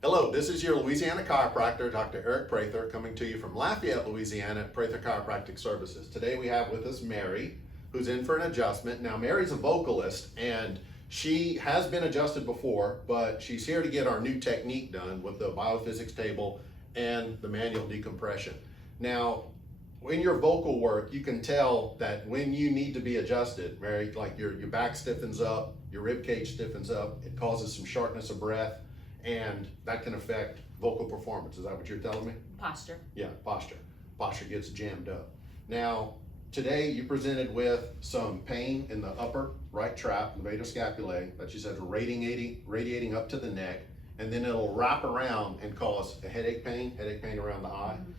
Hello, this is your Louisiana chiropractor, Dr. Eric Prather, coming to you from Lafayette, Louisiana, at Prather Chiropractic Services. Today we have with us Mary, who's in for an adjustment. Now, Mary's a vocalist, and she has been adjusted before, but she's here to get our new technique done with the biophysics table and the manual decompression. Now, in your vocal work, you can tell that when you need to be adjusted, Mary, like your back stiffens up, your rib cage stiffens up, it causes some shortness of breath, and that can affect vocal performance. Is that what you're telling me? Posture. Yeah, posture. Posture gets jammed up. Now, today you presented with some pain in the upper right trap, levator scapulae, that you said is radiating up to the neck, and then it'll wrap around and cause a headache pain around the eye. Mm-hmm.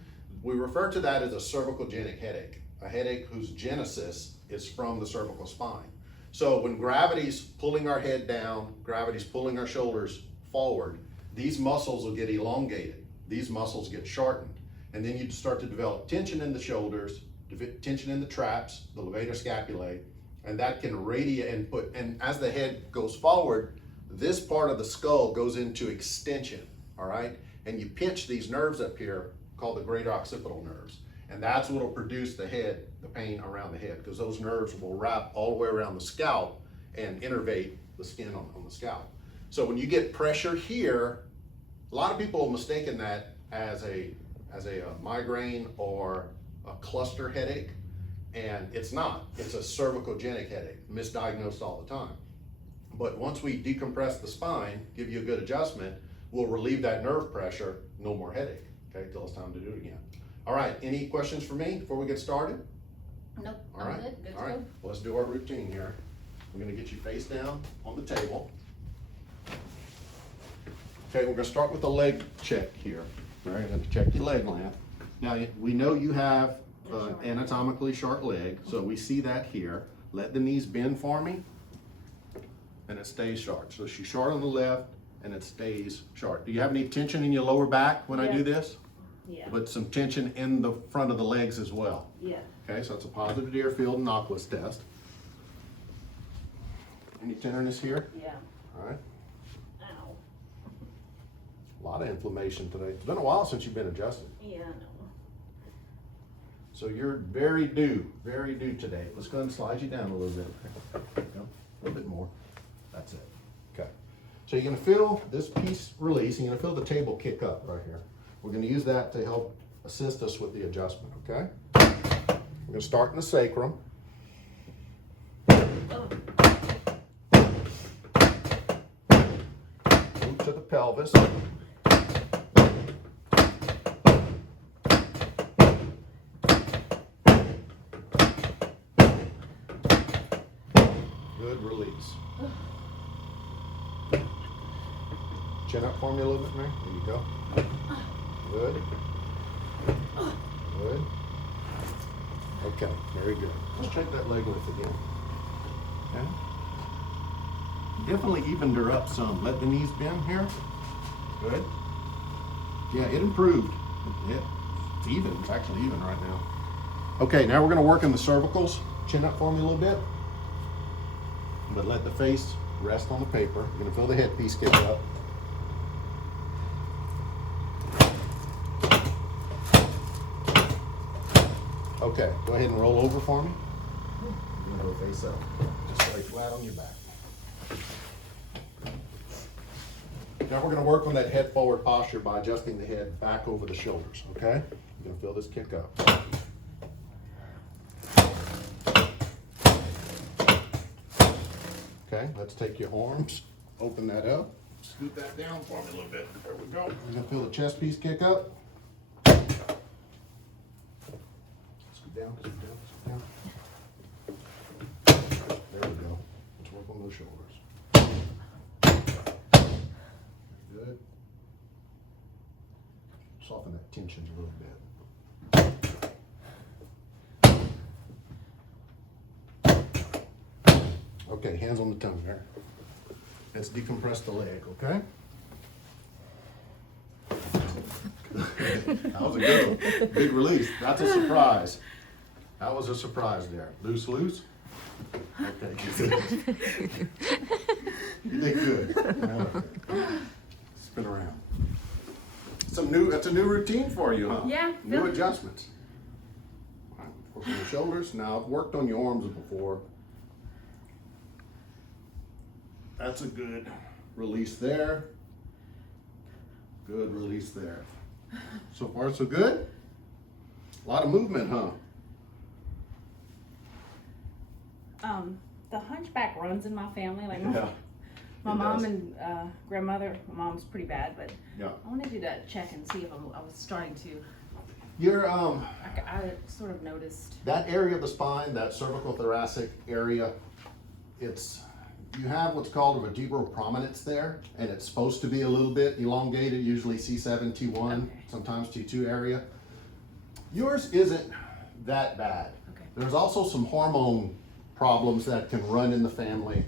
We refer to that as a cervicogenic headache, a headache whose genesis is from the cervical spine. So when gravity's pulling our head down, gravity's pulling our shoulders forward, these muscles will get elongated, these muscles get shortened, and then you start to develop tension in the shoulders, tension in the traps, the levator scapulae, and that can radiate and as the head goes forward, this part of the skull goes into extension, all right? And you pinch these nerves up here called the greater occipital nerves, and that's what will produce the pain around the head, because those nerves will wrap all the way around the scalp and innervate the skin on the scalp. So when you get pressure here, a lot of people have mistaken that as a migraine or a cluster headache, and it's not. It's a cervicogenic headache, misdiagnosed all the time. But once we decompress the spine, give you a good adjustment, we'll relieve that nerve pressure, no more headache, okay, till it's time to do it again. All right, any questions for me before we get started? Nope. All right, Good to all right. go. Well, let's do our routine here. I'm gonna get you face down on the table. Okay, we're gonna start with the leg check here. All right, I'm gonna check your leg length. Now, we know you have an anatomically short leg, so we see that here. Let the knees bend for me, and it stays short. So she's short on the left, and it stays short. Do you have any tension in your lower back when I do this? Yeah. But some tension in the front of the legs as well. Yeah. Okay, so it's a positive Deerfield and Vocalist test. Any tenderness here? Yeah. All right. Ow. A lot of inflammation today. It's been a while since you've been adjusted. Yeah, I know. So you're very due today. Let's go ahead and slide you down a little bit. Go. A little bit more. That's it. Okay. So you're gonna feel this piece release, and you're gonna feel the table kick up right here. We're gonna use that to help assist us with the adjustment, okay? We're gonna start in the sacrum. Oh. Move to the pelvis. Good release. Chin up for me a little bit, Mary. There you go. Good. Good. Okay, very good. Let's check that leg lift again. Okay. Definitely evened her up some. Let the knees bend here. Good. Yeah, it improved. It's even. It's actually even right now. Okay, now we're going to work in the cervicals. Chin up for me a little bit. But let the face rest on the paper. You're going to feel the headpiece kick up. Okay, go ahead and roll over for me. You're going to go face up. Just lay flat on your back. Now we're going to work on that head forward posture by adjusting the head back over the shoulders, okay? You're going to feel this kick up. Okay, let's take your arms, open that up, scoot that down for me a little bit. There we go. You're going to feel the chest piece kick up. Scoot down, scoot down, scoot down. There we go. Let's work on those shoulders. Good. Soften that tension a little bit. Okay, hands on the tongue there. Let's decompress the leg, okay? That was a good one. Big release. That's a surprise. That was a surprise there. Loose, loose. Okay, good. You did good. Spin around. That's a new routine for you, huh? Yeah. New adjustments. All right, work on your shoulders. Now, I've worked on your arms before. That's a good release there. Good release there. So far, so good. A lot of movement, huh? The hunchback runs in my family. Like Yeah. my It mom does. and grandmother. My mom's pretty bad, but Yeah. I wanted you to check and see if I was starting to. Your I sort of noticed. that area of the spine, that cervical thoracic area, you have what's called a vertebral prominence there, and it's supposed to be a little bit elongated, usually C7, T1, Okay. sometimes T2 area. Yours isn't that bad. Okay. There's also some hormone problems that can run in the family.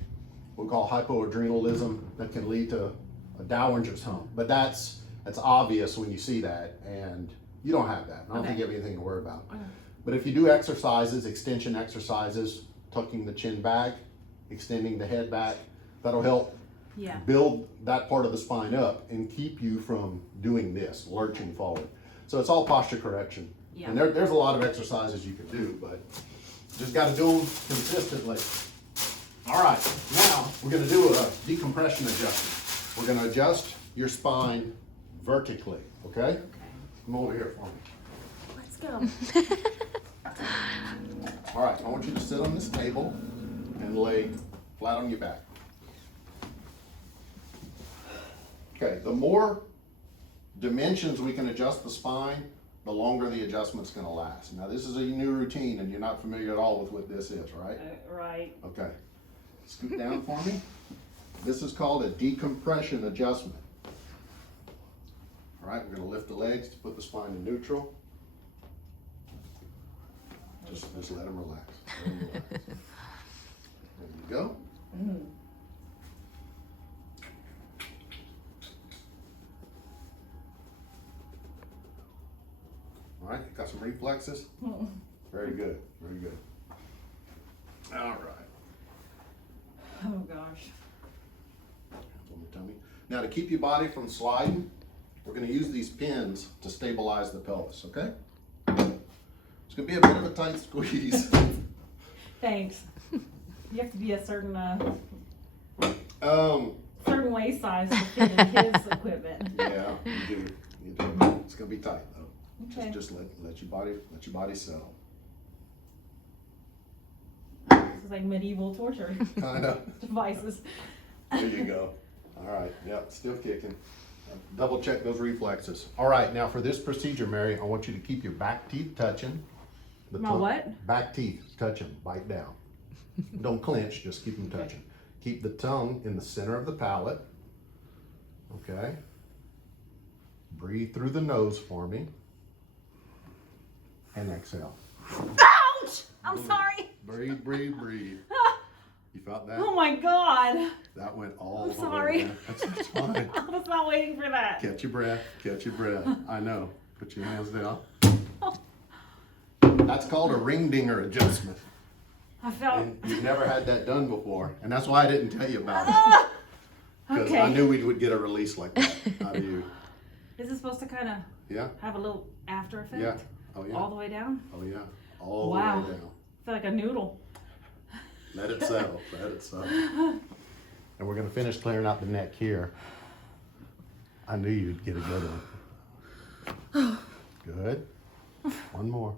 We call hypoadrenalism, that can lead to a Dowager's hump. But that's obvious when you see that, and you don't have that. I don't Okay. think you have anything to worry about. Okay. But if you do exercises, extension exercises, tucking the chin back, extending the head back, that'll help Yeah. build that part of the spine up and keep you from doing this, lurching forward. So it's all posture correction. Yeah. And there's a lot of exercises you can do, but just gotta do them consistently. All right, now we're gonna do a decompression adjustment. We're gonna adjust your spine vertically, okay? Okay. Come over here for me. Let's go. All right, I want you to sit on this table and lay flat on your back. Okay, the more dimensions we can adjust the spine, the longer the adjustment's gonna last. Now, this is a new routine and you're not familiar at all with what this is, right? Right. Okay. Scoot down for me. This is called a decompression adjustment. All right, we're gonna lift the legs to put the spine in neutral. Just let them relax. Let 'em relax. There you go. All right, got some reflexes? Very good, very good. All right. Oh gosh. Hands on the tummy. Now, to keep your body from sliding, we're gonna use these pins to stabilize the pelvis, okay? It's gonna be a bit of a tight squeeze. Thanks. You have to be a certain Um, certain waist size to fit in his equipment. yeah, you do. It's gonna be tight though. Okay. Just let your body settle. This is like medieval torture Kinda. devices. There you go. All right, yep, still kicking. Double check those reflexes. All right, now for this procedure, Mary, I want you to keep your back teeth touching. The My tongue- what? Back teeth, touch them, bite down. Don't clench, just keep them Okay. touching. Keep the tongue in the center of the palate. Okay. Breathe through the nose for me. And exhale. Ouch! I'm sorry. Breathe, breathe, breathe. You felt that? Oh my god. That went all I'm the sorry. way down. That's fine. I was not waiting for that. Catch your breath, catch your breath. I know. Put your hands down. That's called a ring dinger adjustment. I felt. And you've never had that done before. And that's why I didn't tell you about it. Because Okay. I knew we would get a release like that out of you. Is it supposed to kind of Yeah? have a little after effect? Yeah. Oh, yeah. All the way down? Oh, yeah. All Wow. the way down. I feel like a noodle. Let it settle. Let it settle. And we're going to finish clearing out the neck here. I knew you'd get a good one. Good. One more.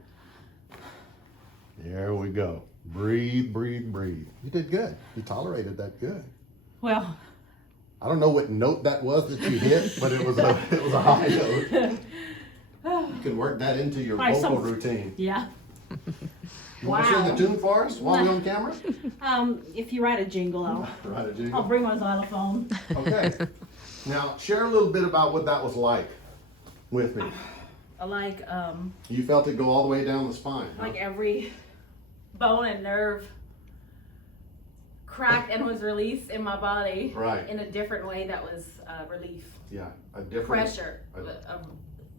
There we go. Breathe, breathe, breathe. You did good. You tolerated that good. Well, I don't know what note that was that you hit, but it was a high note. You can work that into your Try vocal some- routine. yeah. You want to sing Wow. a tune for us while we're on camera? If you write a jingle, Right, a I'll jingle. bring my xylophone. Okay. Now, share a little bit about what that was like with me. I like You felt it go all the way down the spine. Huh? every bone and nerve cracked and was released in my body Right. in a different way that was relief. Yeah, a different Pressure. a-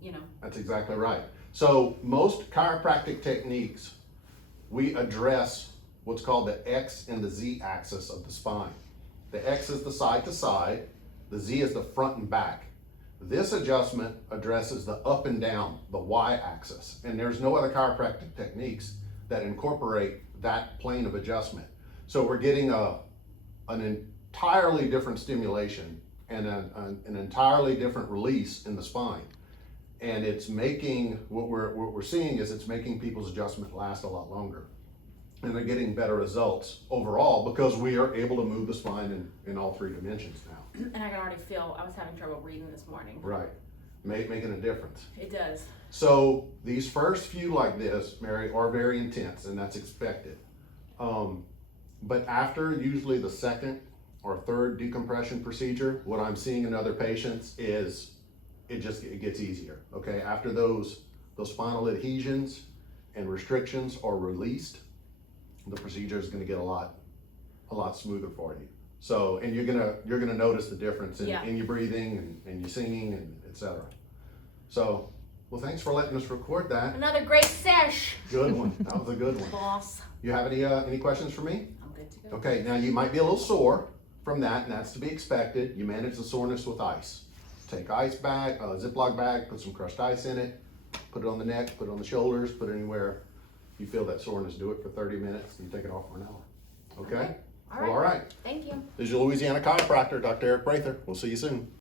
You know. That's exactly right. So most chiropractic techniques, we address what's called the X and the Z axis of the spine. The X is the side to side, the Z is the front and back. This adjustment addresses the up and down, the y-axis, and there's no other chiropractic techniques that incorporate that plane of adjustment. So we're getting an entirely different stimulation and an entirely different release in the spine. And it's making, what we're seeing is it's making people's adjustment last a lot longer. And they're getting better results overall because we are able to move the spine in all three dimensions now. And I can already feel, I was having trouble breathing this morning. Right, making a difference. It does. So these first few like this, Mary, are very intense, and that's expected. But after usually the second or third decompression procedure, what I'm seeing in other patients is it gets easier. Okay, after those spinal adhesions and restrictions are released, the procedure is going to get a lot smoother for you. So, and you're gonna notice the difference in your breathing and your singing and etc. So, well, thanks for letting us record that. Another great sesh. Good one. That was a good one. Boss. You have any questions for me? I'm good to go. Okay. Now you might be a little sore from that, and that's to be expected. You manage the soreness with ice. Take ice bag, a Ziploc bag, put some crushed ice in it, put it on the neck, put it on the shoulders, put it anywhere you feel that soreness. Do it for 30 minutes, and you take it off for an hour. Okay. All right. Well, all right. Thank you. This is your Louisiana chiropractor, Dr. Eric Prather. We'll see you soon.